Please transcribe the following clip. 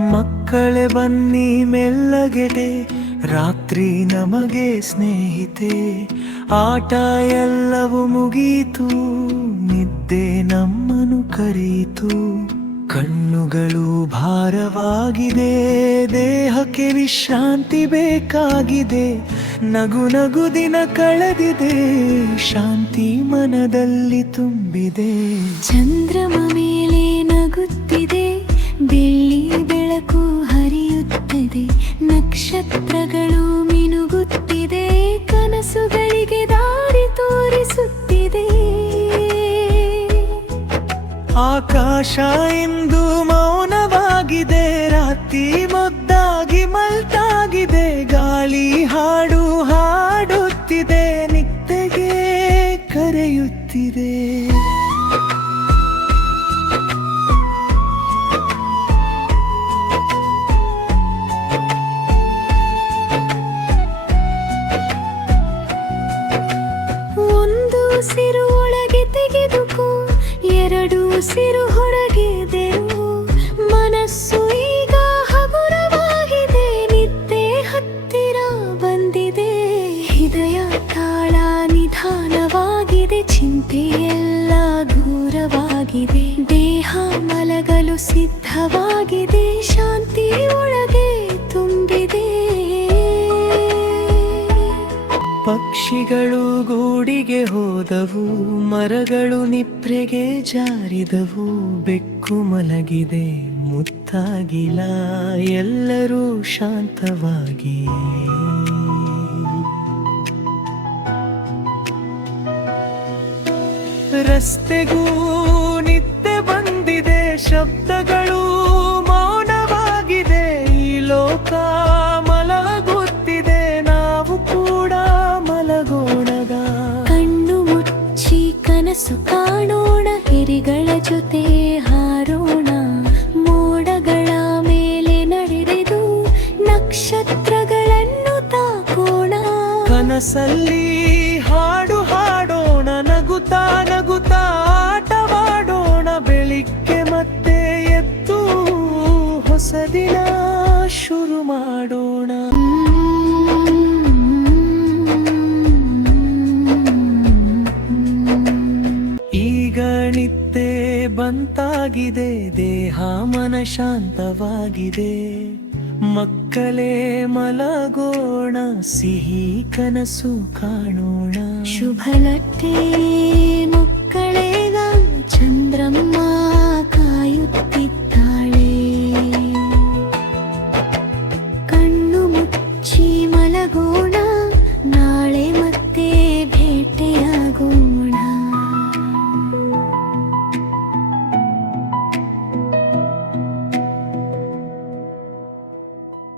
ಮಕ್ಕಳೇ ಬನ್ನಿ ಮೆಲ್ಲಗೆಡೆ, ರಾತ್ರಿ ನಮಗೆ ಸ್ನೇಹಿತೆ. ಆಟ ಎಲ್ಲವೂ ಮುಗೀತು, ನಿದ್ದೆ ನಮ್ಮನ್ನು ಕರೆಯಿತು. ಕಣ್ಣುಗಳು ಭಾರವಾಗಿದೆ, ದೇಹಕ್ಕೆ ವಿಶ್ರಾಂತಿ ಬೇಕಾಗಿದೆ. ನಗು ನಗು ದಿನ ಕಳೆದಿದೆ, ಶಾಂತಿ ಮನದಲ್ಲಿ ತುಂಬಿದೆ. ಚಂದ್ರಮ ಮೇಲೆ ನಗುತ್ತಿದೆ, ಬೆಳ್ಳಿ ಬೆಳಕು ಹರಿಯುತ್ತದೆ. ನಕ್ಷತ್ರಗಳು ಮಿನುಗುತ್ತಿದೆ, ಕನಸುಗಳಿಗೆ ದಾರಿ ತೋರಿಸುತ್ತಿದೆ. ಆಕಾಶ ಇಂದು ಮೌನವಾಗಿದೆ, ರಾತ್ರಿ ಮುದ್ದಾಗಿ ಮಲ್ತಾಗಿದೆ. ಗಾಳಿ ಹಾಡು ಹಾಡುತ್ತಿದೆ, ನಿದ್ದೆಗೆ ಕರೆಯುತ್ತಿದೆ. ಒಂದು ಉಸಿರು ಒಳಗೆ ತೆಗೆದುಕೋ, ಎರಡು ಉಸಿರು ಹೊರಗೆದೆವು. ಮನಸ್ಸು ಈಗ ಹಗುರವಾಗಿದೆ, ನಿದ್ದೆ ಹತ್ತಿರ ಬಂದಿದೆ. ಹೃದಯ ತಾಳ ನಿಧಾನವಾಗಿದೆ, ಚಿಂತೆ ಎಲ್ಲ ದೂರವಾಗಿದೆ. ದೇಹ ಮಲಗಲು ಸಿದ್ಧವಾಗಿದೆ, ಶಾಂತಿ ಒಳಗೆ ತುಂಬಿದೆ. ಪಕ್ಷಿಗಳು ಗೂಡಿಗೆ ಹೋದವು, ಮರಗಳು ನಿಪ್ರೆಗೆ ಜಾರಿದವು. ಬೆಕ್ಕು ಮಲಗಿದೆ ಮುತ್ತಾಗಿಲ್ಲ, ಎಲ್ಲರೂ ಶಾಂತವಾಗಿ. ರಸ್ತೆಗೂ ನಿದ್ದೆ ಬಂದಿದೆ, ಶಬ್ದಗಳು ಮೌನವಾಗಿದೆ. ಈ ಲೋಕ ಮಲಗುತ್ತಿದೆ, ನಾವು ಕೂಡ ಮಲಗೋಣಗ. ಕಣ್ಣು ಮುಚ್ಚಿ ಕನಸು ಕಾಣೋಣ, ಹಿರಿಗಳ ಜೊತೆ ಹಾರೋಣ. ಮೋಡಗಳ ಮೇಲೆ ನಡೆದು ನಕ್ಷತ್ರಗಳನ್ನು ತಾಕೋಣ. ಕನಸಲ್ಲಿ ಹಾಡು ಹಾಡೋಣ, ನಗುತ್ತಾ ನಗುತ್ತಾ ಆಟವಾಡೋಣ. ಬೆಳಿಗ್ಗೆ ಮತ್ತೆ ಎದ್ದು ಹೊಸ ದಿನ ಶುರು ಮಾಡೋಣ. ಈಗ ನಿದ್ದೆ ಬಂತಾಗಿದೆ, ದೇಹ ಮನ ಶಾಂತವಾಗಿದೆ. ಮಕ್ಕಳೇ ಮಲಗೋಣ, ಸಿಹಿ ಕನಸು ಕಾಣೋಣ. ಶುಭಲಟ್ಟೆ ಮಕ್ಕಳೇಗ ಚಂದ್ರಮ್ಮ ಕಾಯುತ್ತಿದ್ದ.